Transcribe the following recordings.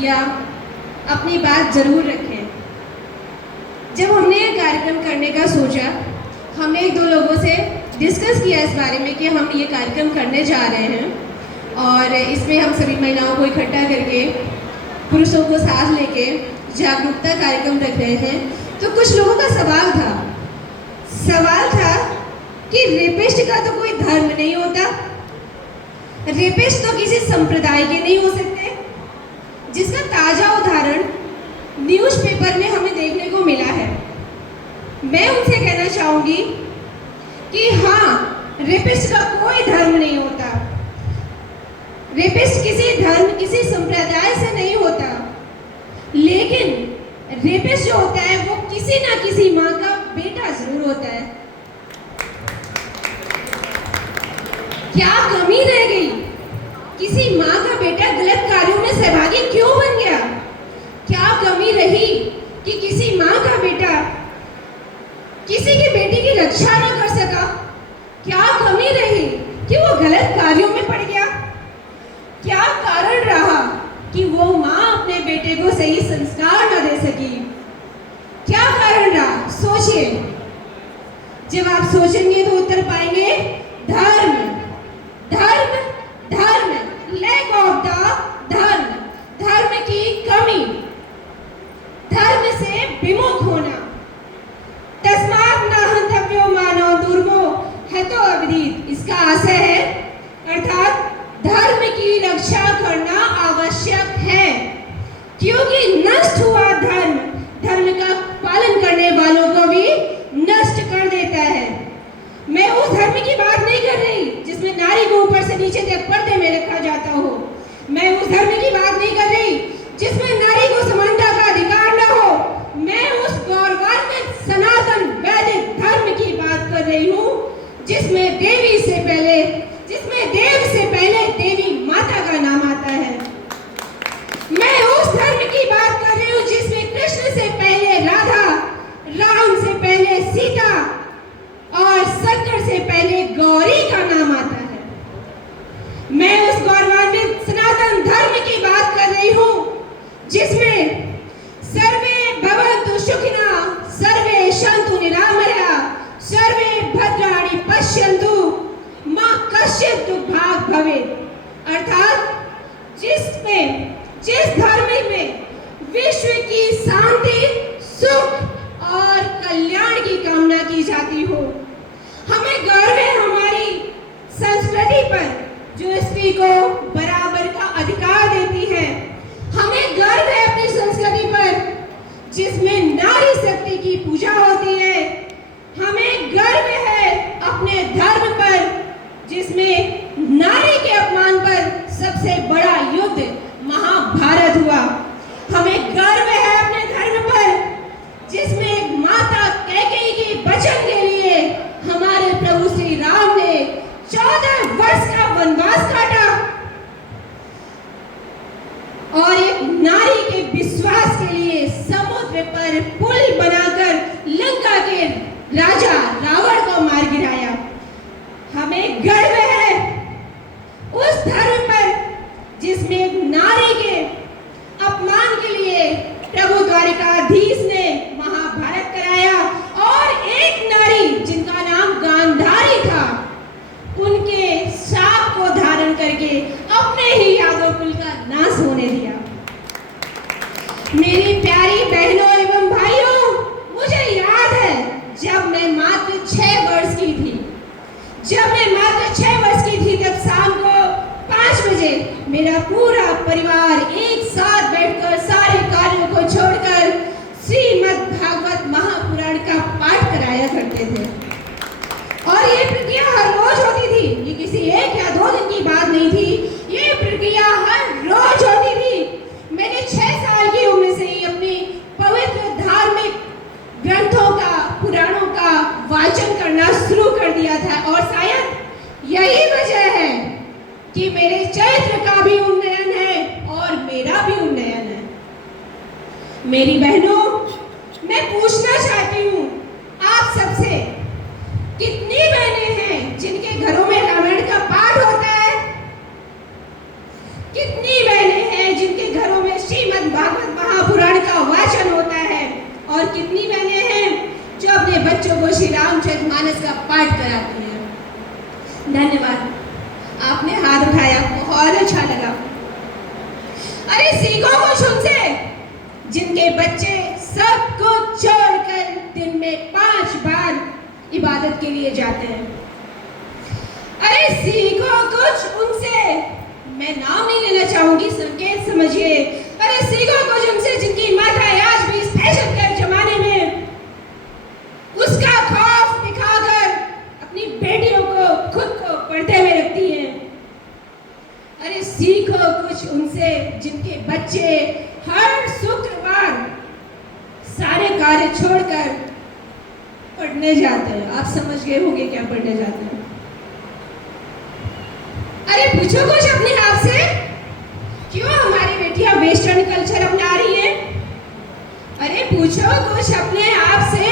या अपनी बात ज़रूर रखें। जब हमने ये कार्यक्रम करने का सोचा, हमने एक दो लोगों से डिस्कस किया इस बारे में कि हम ये कार्यक्रम करने जा रहे हैं और इसमें हम सभी महिलाओं को इकट्ठा करके, पुरुषों को साथ लेके जागरूकता कार्यक्रम रख रहे हैं। तो कुछ लोगों का सवाल था कि रेपिस्ट का तो कोई धर्म नहीं होता, रेपिस्ट तो किसी संप्रदाय के नहीं हो सकते, जिसका ताज़ा उदाहरण न्यूज़पेपर में हमें देखने को मिला है। मैं उनसे कहना चाहूँगी कि हाँ, रेपिस्ट का कोई धर्म नहीं होता, रेपिस्ट किसी धर्म, किसी संप्रदाय से नहीं होता, लेकिन रेपिस्ट जो होता है वो किसी ना किसी माँ का बेटा जरूर होता है। क्या कमी रह गई? किसी माँ का बेटा गलत कार्यों में सहभागी क्यों बन गया? क्या कमी रही कि किसी माँ का बेटा किसी की बेटी की रक्षा न कर सका? क्या कमी रही कि वो गलत कार्यों में पड़ गया? क्या कारण रहा कि वो माँ अपने बेटे को सही संस्कार न दे सकी? क्या कारण रहा? सोचिए। जब आप सोचेंगे तो उत्तर पाएंगे धर्म, धर्म, धर्म, लैक ऑफ द धर्म, धर्म की कमी, धर्म से विमुख होना। तस्मात् न हन्तव्यो मानव दुर्मो हेतो अविदित, इसका आशय है, अर्थात धर्म की रक्षा करना आवश्यक है, क्योंकि नष्ट हुआ धर्म, धर्म का पालन करने वालों को भी नष्ट कर देता है। मैं उस धर्म की बात नहीं कर रही जिसमें नारी को ऊपर से नीचे तक पर्दे में रखा जाता हो। मैं उस धर्म की बात नहीं कर रही जिसमें नारी को समानता का अधिकार न हो। मैं उस गौरवान्वित सनातन वैदिक धर्म की बात कर रही हूँ जिसमें देवी से पहले, जिसमें देव से पहले देवी माता का नाम आता है। मैं उस धर्म की बात कर रही हूँ जिसमें कृष्ण से पहले राधा, राम से पहले सीता और शंकर से पहले गौरी का नाम आता है। मैं उस गौरवान्वित सनातन धर्म की बात कर रही हूँ जिसमें सर्वे भवन्तु सुखिनः, सर्वे सन्तु निरामयाः, सर्वे भद्राणि पश्यन्तु, माँ कश्चित् दुर्भाग् भवेत्। अर्थात जिस धर्म में विश्व की शांति, सुख और कल्याण की कामना की जाती हो। हमें गर्व है हमारी संस्कृति पर जो स्त्री को बराबर का अधिकार देती है। हमें गर्व है अपनी संस्कृति पर जिसमें नारी शक्ति की पूजा होती है। हमें गर्व है अपने धर्म पर जिसमें नारी के अपमान पर सबसे बड़ा युद्ध महाभारत हुआ। हमें गर्व है अपने धर्म पर जिसमें माता कैकेयी के वचन के लिए हमारे प्रभु श्री राम ने 14 वर्ष का वनवास काटा और एक नारी के विश्वास के लिए समुद्र पर पुल बनाकर लंका के राजा रावण को मार गिराया। हमें गर्व है उस धर्म पर जिसमें नारी के अपमान के लिए प्रभु द्वारिकाधीश ने महाभारत कराया और एक नारी जिनका नाम गांधारी था, उनके शाप को धारण करके अपने ही यादव कुल का नाश होने दिया। मेरी प्यारी बहनों एवं भाइयों, मुझे याद है जब मैं मात्र 6 वर्ष की थी, तब शाम को 5 बजे मेरा पूरा परिवार एक साथ बैठकर सारे कार्यों को छोड़कर श्रीमद् भागवत महापुराण का पाठ कराया करते थे। और ये प्रक्रिया हर रोज होती थी, ये किसी 1 या 2 दिन की बात नहीं थी, ये प्रक्रिया हर रोज होती थी। मैंने 6 साल की उम्र से ही अपनी पवित्र धार्मिक ग्रंथों का, पुराणों का वाचन करना शुरू कर दिया था और शायद यही वजह है कि मेरे चरित्र का भी उन्नयन है और मेरा भी उन्नयन है। मेरी बहनों, मैं पूछना चाहती हूँ आप सबसे, कितनी बहनें हैं जिनके घरों में रामायण का पाठ होता है? कितनी बहनें हैं जिनके घरों में श्रीमद् कितनी बहनें हैं जो अपने बच्चों को श्री रामचरितमानस का पाठ कराती हैं। धन्यवाद, आपने हाथ उठाया, बहुत अच्छा लगा। अरे सीखो कुछ उनसे जिनके बच्चे सब कुछ छोड़कर दिन में 5 बार इबादत के लिए जाते हैं। अरे सीखो कुछ उनसे, मैं नाम नहीं लेना चाहूंगी, संकेत समझिए। अरे सीखो कुछ उनसे जिनकी माताएं आज भी इस फैशन के जमाने में उसका खौफ दिखाकर अपनी बेटियों को खुद को पर्दे में रखती हैं। अरे सीखो कुछ उनसे जिनके बच्चे हर शुक्रवार सारे कार्य छोड़कर पढ़ने जाते हैं। आप समझ गए होंगे क्या पढ़ने जाते हैं। अरे पूछो कुछ अपने आप से, क्यों हमारी बेटियां वेस्टर्न कल्चर अपना रही हैं? अरे पूछो कुछ अपने आप से,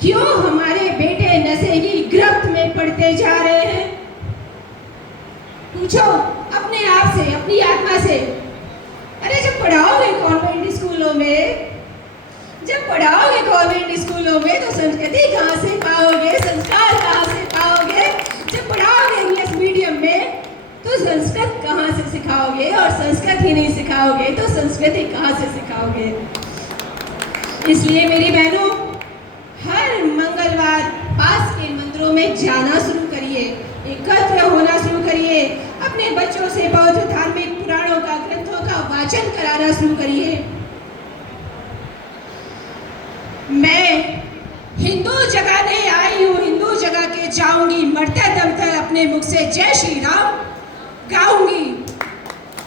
क्यों हमारे बेटे नशे की गिरफ्त में पड़ते जा रहे हैं? पूछो अपने आप से, अपनी आत्मा से। अरे जब पढ़ाओगे कॉन्वेंट स्कूलों में, जब पढ़ाओगे कॉन्वेंट स्कूलों में तो संस्कृति कहाँ से पाओगे, संस्कार कहाँ से पाओगे? जब पढ़ाओगे इंग्लिश मीडियम में तो संस्कृत कहाँ से सिखाओगे? और संस्कृत ही नहीं सिखाओगे तो संस्कृति कहाँ से सिखाओगे? इसलिए मेरी बहनों, हर मंगलवार पास के मंदिरों में जाना शुरू करिए, एकत्र होना शुरू करिए, अपने बच्चों से बौद्ध धार्मिक पुराणों का, ग्रंथों का वाचन कराना शुरू करिए। मैं हिंदू जगाने आई हूँ, हिंदू जगा के जाऊंगी, मरते दम तक अपने मुख से जय श्री